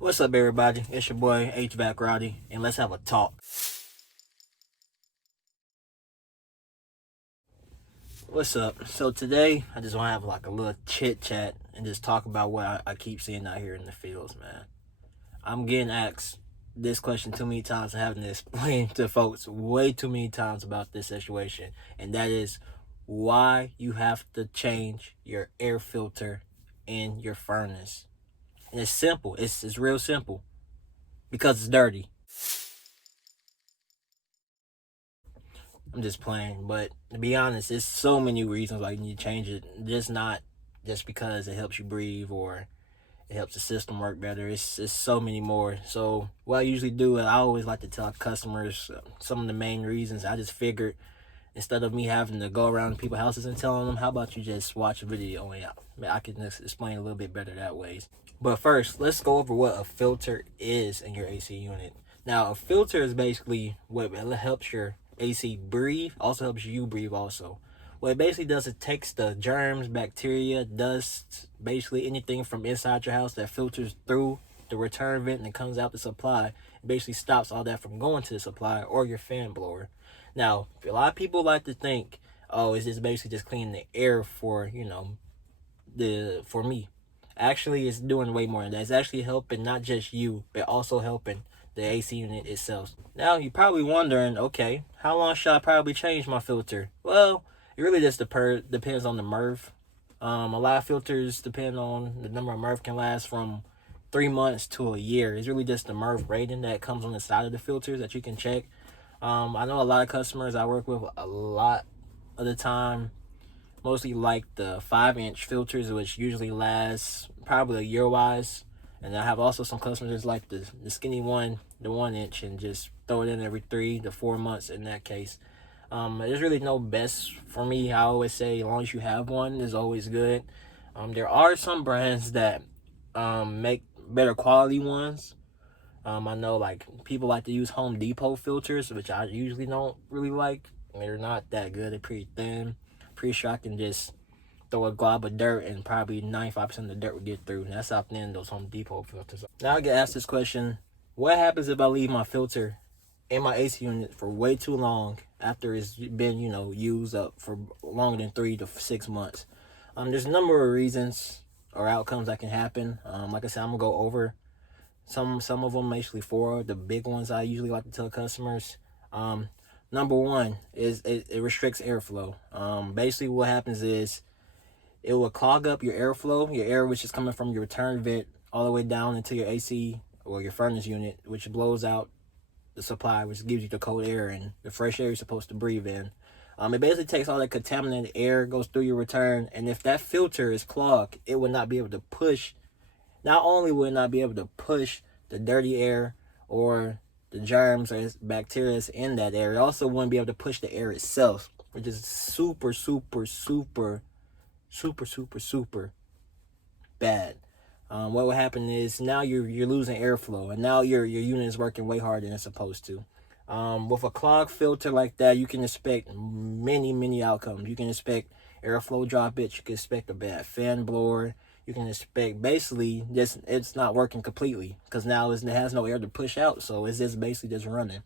What's up, everybody? It's your boy HVAC Roddy, and let's have a talk. What's up? So today, I just want to have like a little chit chat and just talk about what I keep seeing out here in the fields, man. I'm getting asked this question too many times and having to explain to folks way too many times about this situation, and that is why you have to change your air filter in your furnace. And it's simple. It's real simple because it's dirty. I'm just playing, but to be honest, there's so many reasons why you need to change it. Just not just because it helps you breathe or it helps the system work better. It's so many more. So what I usually do, I always like to tell customers some of the main reasons. I just figured instead of me having to go around to people's houses and telling them, how about you just watch a video and I can explain a little bit better that way. But first, let's go over what a filter is in your AC unit. Now, a filter is basically what helps your AC breathe, also helps you breathe also. What it basically does, it takes the germs, bacteria, dust, basically anything from inside your house that filters through the return vent and comes out the supply. It basically stops all that from going to the supply or your fan blower. Now, a lot of people like to think, oh, it's just basically just cleaning the air for, for me. Actually, it's doing way more than that. It's actually helping not just you, but also helping the AC unit itself. Now, you're probably wondering, okay, how long should I probably change my filter? Well, it really just depends on the MERV. A lot of filters depend on the number of MERV can last from 3 months to a year. It's really just the MERV rating that comes on the side of the filters that you can check. I know a lot of customers I work with a lot of the time mostly like the 5-inch filters, which usually lasts probably a year wise. And I have also some customers like the skinny one, the 1-inch, and just throw it in every 3 to 4 months in that case. There's really no best for me. I always say as long as you have one is always good. There are some brands that make better quality ones. I know like people like to use Home Depot filters, which I usually don't really like. They're not that good. They're pretty thin. Pretty sure I can just throw a glob of dirt and probably 95% of the dirt would get through. And that's how thin those Home Depot filters are. Now I get asked this question: what happens if I leave my filter in my AC unit for way too long after it's been, used up for longer than 3 to 6 months? There's a number of reasons or outcomes that can happen. Like I said, I'm gonna go over some of them, actually 4 the big ones I usually like to tell customers. Number one is it restricts airflow. Basically what happens is it will clog up your airflow, your air which is coming from your return vent all the way down into your AC or your furnace unit, which blows out the supply, which gives you the cold air and the fresh air you're supposed to breathe in. It basically takes all that contaminated air, goes through your return, and if that filter is clogged, it will not be able to push. Not only will it not be able to push the dirty air or the germs or bacteria in that air, it also wouldn't be able to push the air itself, which is super, super, super, super, super, super bad. What will happen is now you're losing airflow, and now your unit is working way harder than it's supposed to. With a clogged filter like that, you can expect many outcomes. You can expect airflow droppage. You can expect a bad fan blower. You can expect basically just it's not working completely because now it has no air to push out, so it's just basically just running.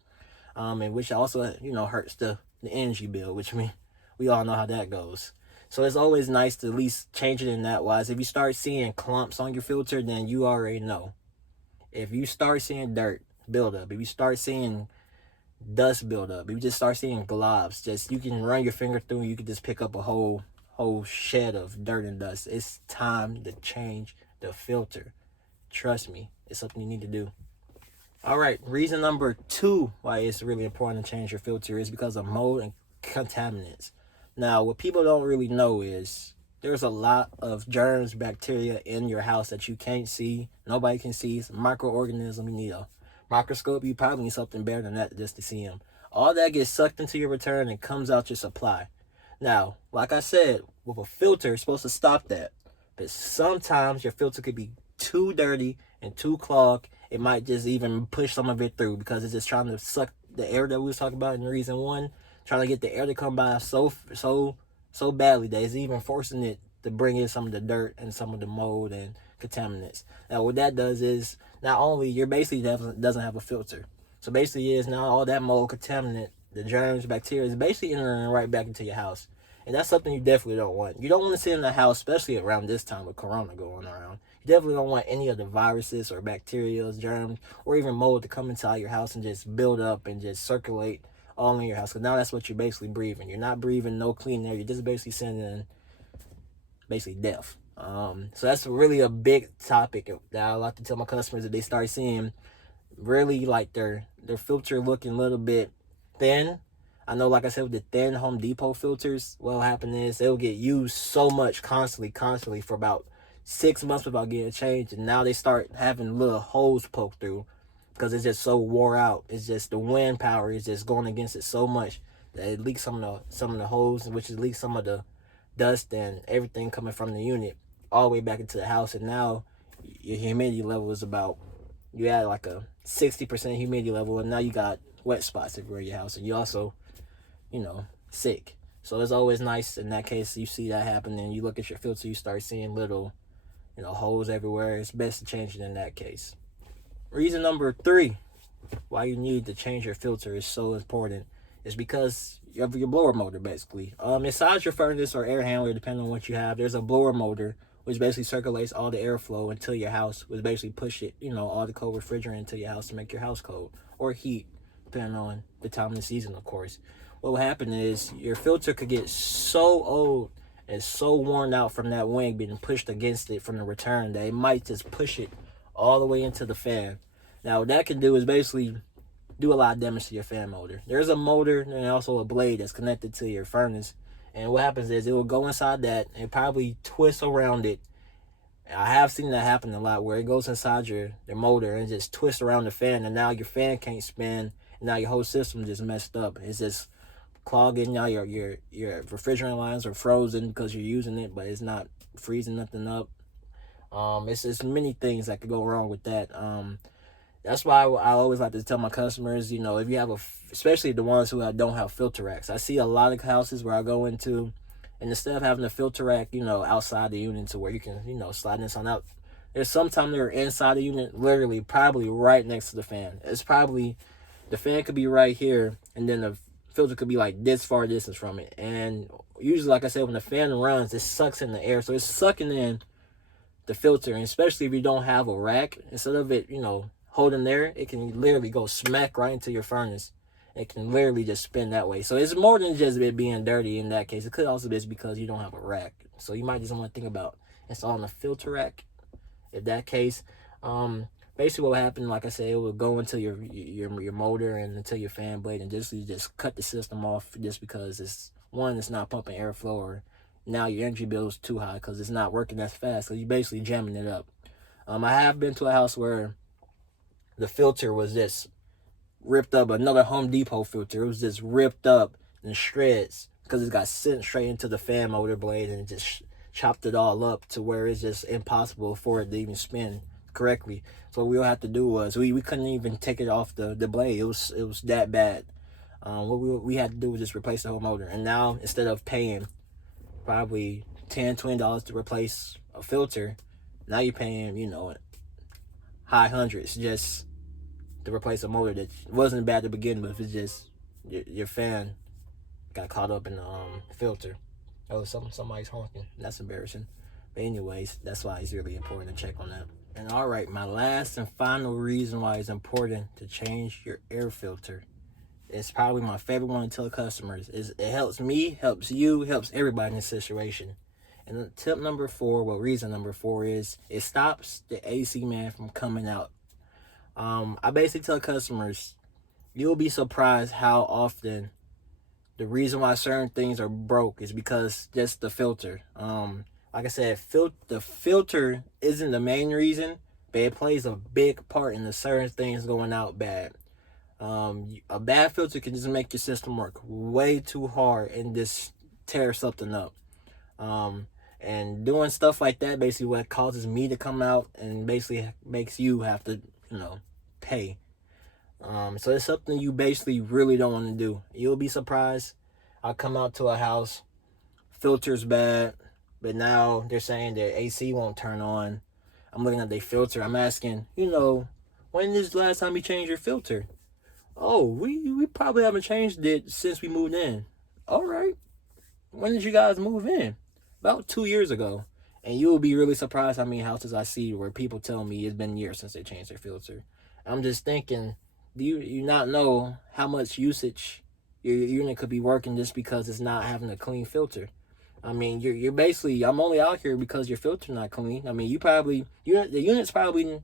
And which also hurts the energy bill, which we all know how that goes. So it's always nice to at least change it in that wise. If you start seeing clumps on your filter, then you already know. If you start seeing dirt build up, if you start seeing dust build up, if you just start seeing globs, just you can run your finger through and you can just pick up a whole shed of dirt and dust. It's time to change the filter. Trust me, it's something you need to do. All right, reason number 2 why it's really important to change your filter is because of mold and contaminants. Now, what people don't really know is there's a lot of germs, bacteria in your house that you can't see. Nobody can see. It's a microorganism. You need a microscope. You probably need something better than that just to see them. All that gets sucked into your return and comes out your supply. Now, like I said, with a filter, it's supposed to stop that. But sometimes your filter could be too dirty and too clogged. It might just even push some of it through because it's just trying to suck the air that we was talking about in reason 1. Trying to get the air to come by so badly that it's even forcing it to bring in some of the dirt and some of the mold and contaminants. Now what that does is not only your basically doesn't have a filter. So basically is now all that mold, contaminant, the germs, bacteria is basically entering right back into your house. And that's something you definitely don't want. You don't want to sit in the house, especially around this time with Corona going around. You definitely don't want any of the viruses or bacteria, germs, or even mold to come inside your house and just build up and just circulate all in your house. Because now that's what you're basically breathing. You're not breathing no clean air. You're just basically sending basically death. So that's really a big topic that I like to tell my customers that they start seeing really like their filter looking a little bit thin. I know, like I said, with the thin Home Depot filters, what'll happen is they'll get used so much constantly for about 6 months without getting changed, and now they start having little holes poked through because it's just so wore out. It's just the wind power is just going against it so much that it leaks some of the holes, which is leaks some of the dust and everything coming from the unit all the way back into the house. And now your humidity level is about, you had like a 60% humidity level, and now you got wet spots everywhere in your house, and you also, sick. So it's always nice in that case you see that happen, and you look at your filter, you start seeing little, holes everywhere. It's best to change it in that case. Reason number 3 why you need to change your filter is so important is because of your blower motor, basically. Inside your furnace or air handler, depending on what you have, there's a blower motor which basically circulates all the airflow into your house, which basically push it, all the cold refrigerant into your house to make your house cold or heat, depending on the time of the season, of course. What will happen is your filter could get so old and so worn out from that wind being pushed against it from the return that it might just push it all the way into the fan. Now, what that can do is basically do a lot of damage to your fan motor. There's a motor and also a blade that's connected to your furnace. And what happens is it will go inside that and probably twist around it. I have seen that happen a lot where it goes inside your motor and just twists around the fan, and now your fan can't spin, and now your whole system just messed up. It's just clogging. Now your refrigerant lines are frozen because you're using it, but it's not freezing nothing up. It's many things that could go wrong with that. That's why I always like to tell my customers, if you have especially the ones who don't have filter racks. I see a lot of houses where I go into, and instead of having a filter rack, outside the unit to where you can, slide this on out, there's sometimes they're inside the unit, literally probably right next to the fan. It's probably, the fan could be right here, and then the filter could be like this far distance from it. And usually, like I said, when the fan runs, it sucks in the air. So it's sucking in the filter, and especially if you don't have a rack, instead of it, holding there, it can literally go smack right into your furnace. It can literally just spin that way. So it's more than just it being dirty in that case. It could also be because you don't have a rack. So you might just want to think about installing a filter rack. In that case, basically what happened, like I said, it will go into your motor and into your fan blade, and just cut the system off just because it's not pumping airflow, or now your energy bill is too high because it's not working as fast. So you're basically jamming it up. I have been to a house where the filter was just ripped up, another Home Depot filter. It was just ripped up in shreds because it got sent straight into the fan motor blade, and it just chopped it all up to where it's just impossible for it to even spin correctly. So what we'll have to do was we couldn't even take it off the blade. It was that bad. What we had to do was just replace the whole motor. And now, instead of paying probably $10-$20 to replace a filter, now you're paying high hundreds just to replace a motor that wasn't bad to begin with. It's just your fan got caught up in the filter. Oh, somebody's honking. That's embarrassing. But anyways, that's why it's really important to check on that. And all right, my last and final reason why it's important to change your air filter, it's probably my favorite one to tell customers, is it helps me, helps you, helps everybody in this situation. And reason number 4 is it stops the AC man from coming out. I basically tell customers, you'll be surprised how often the reason why certain things are broke is because just the filter. Like I said, the filter isn't the main reason, but it plays a big part in the certain things going out bad. A bad filter can just make your system work way too hard and just tear something up. And doing stuff like that basically what causes me to come out and basically makes you have to, pay. So it's something you basically really don't want to do. You'll be surprised. I'll come out to a house, filter's bad, but now they're saying their AC won't turn on. I'm looking at their filter. I'm asking, when is the last time you changed your filter? Oh, we probably haven't changed it since we moved in. All right. When did you guys move in? About 2 years ago. And you'll be really surprised how many houses I see where people tell me it's been years since they changed their filter. I'm just thinking, do you not know how much usage your unit could be working just because it's not having a clean filter? I mean, you're basically, I'm only out here because your filter's not clean. I mean, the unit's probably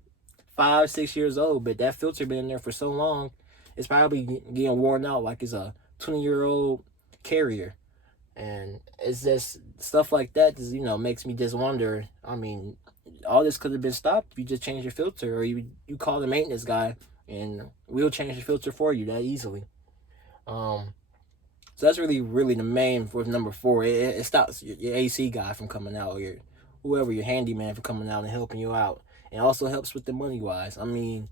5-6 years old, but that filter been in there for so long, it's probably getting worn out like it's a 20-year-old Carrier. And it's just stuff like that just, makes me just wonder. I mean, all this could have been stopped if you just change your filter, or you call the maintenance guy and we'll change the filter for you that easily. So that's really the main with number 4. It stops your AC guy from coming out, or your handyman from coming out and helping you out. It also helps with the money wise. I mean,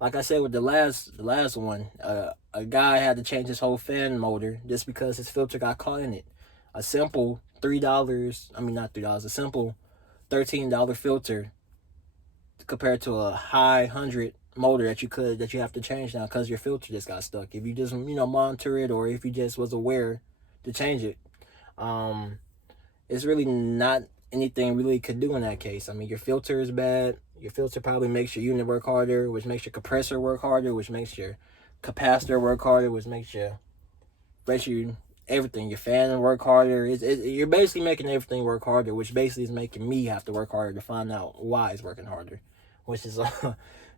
like I said with the last one, a guy had to change his whole fan motor just because his filter got caught in it. A simple $3, I mean not $3, a simple $13 filter compared to a high 100 motor that you have to change now because your filter just got stuck. If you just monitor it, or if you just was aware to change it, it's really not anything really could do in that case. I mean, your filter is bad. Your filter probably makes your unit work harder, which makes your compressor work harder, which makes your capacitor work harder, which makes you everything, your fan work harder. You're basically making everything work harder, which basically is making me have to work harder to find out why it's working harder, which is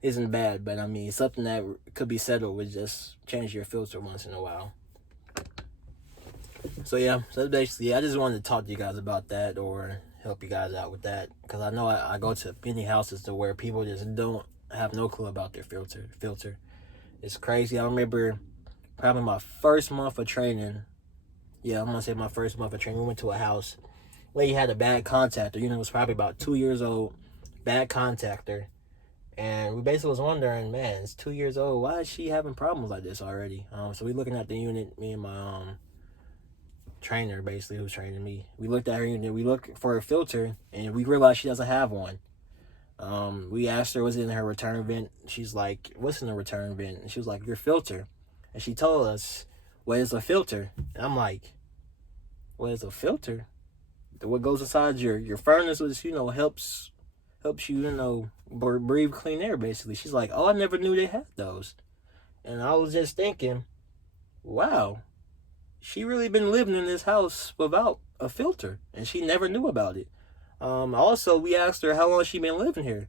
isn't bad, but I mean, it's something that could be settled with just change your filter once in a while. So yeah, so basically, I just wanted to talk to you guys about that, or help you guys out with that, because I know I go to many houses to where people just don't have no clue about their filter. It's crazy. I remember probably my first month of training. Yeah, I'm gonna say my first month of training. We went to a house where he had a bad contactor. It was probably about 2 years old, bad contactor. And we basically was wondering, man, it's 2 years old. Why is she having problems like this already? So we looking at the unit, me and my trainer, basically, who's training me. We looked at her unit. We looked for a filter, and we realized she doesn't have one. We asked her, was it in her return vent? She's like, what's in the return vent? And she was like, your filter. And she told us, what is a filter? And I'm like, what is a filter? What goes inside your furnace, which helps you breathe clean air, basically. She's like, oh, I never knew they had those. And I was just thinking, wow, she really been living in this house without a filter, and she never knew about it. Also, we asked her how long she been living here.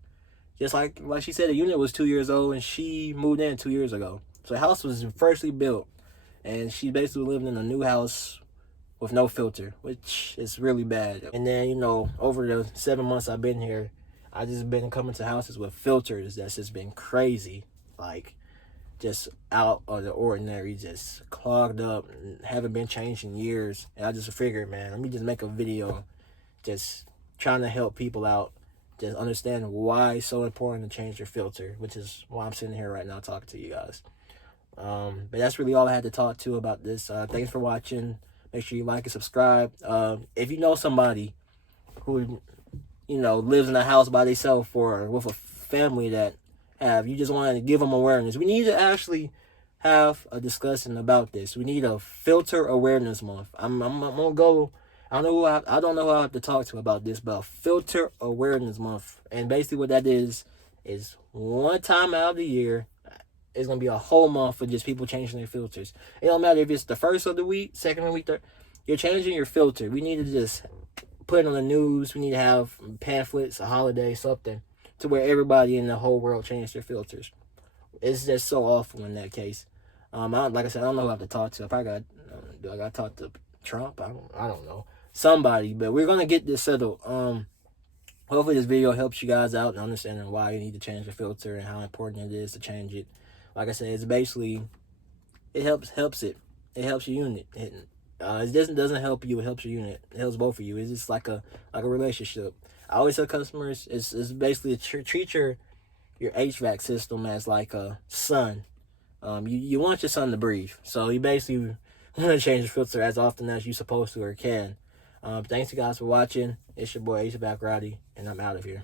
Just like she said, the unit was 2 years old, and she moved in 2 years ago. So the house was freshly built, and she basically living in a new house with no filter, which is really bad. And then, over the 7 months I've been here, I just been coming to houses with filters that's just been crazy, like just out of the ordinary, just clogged up, and haven't been changed in years. And I just figured, man, let me just make a video just trying to help people out, just understand why it's so important to change your filter, which is why I'm sitting here right now talking to you guys. But that's really all I had to talk to about this. Thanks for watching. Make sure you like and subscribe. If you know somebody who lives in a house by themselves or with a family that you just want to give them awareness. We need to actually have a discussion about this. We need a filter awareness month. I'm gonna go. I don't know who I have to talk to about this, but a filter awareness month. And basically what that is one time out of the year, it's gonna be a whole month for just people changing their filters. It don't matter if it's the first of the week, second of the week, third. You're changing your filter. We need to just put it on the news. We need to have pamphlets, a holiday, something, to where everybody in the whole world change their filters. It's just so awful in that case. Like I said, I don't know who I have to talk to. I probably got to talk to Trump. I don't know, somebody. But we're gonna get this settled. Hopefully this video helps you guys out in understanding why you need to change the filter and how important it is to change it. Like I said, it's basically it helps it. It helps your unit. It doesn't help you. It helps your unit. It helps both of you. It's just like a relationship. I always tell customers, it's basically treat your HVAC system as like a son. You want your son to breathe, so you basically want to change the filter as often as you're supposed to or can. Thanks you guys for watching. It's your boy HVAC Roddy, and I'm out of here.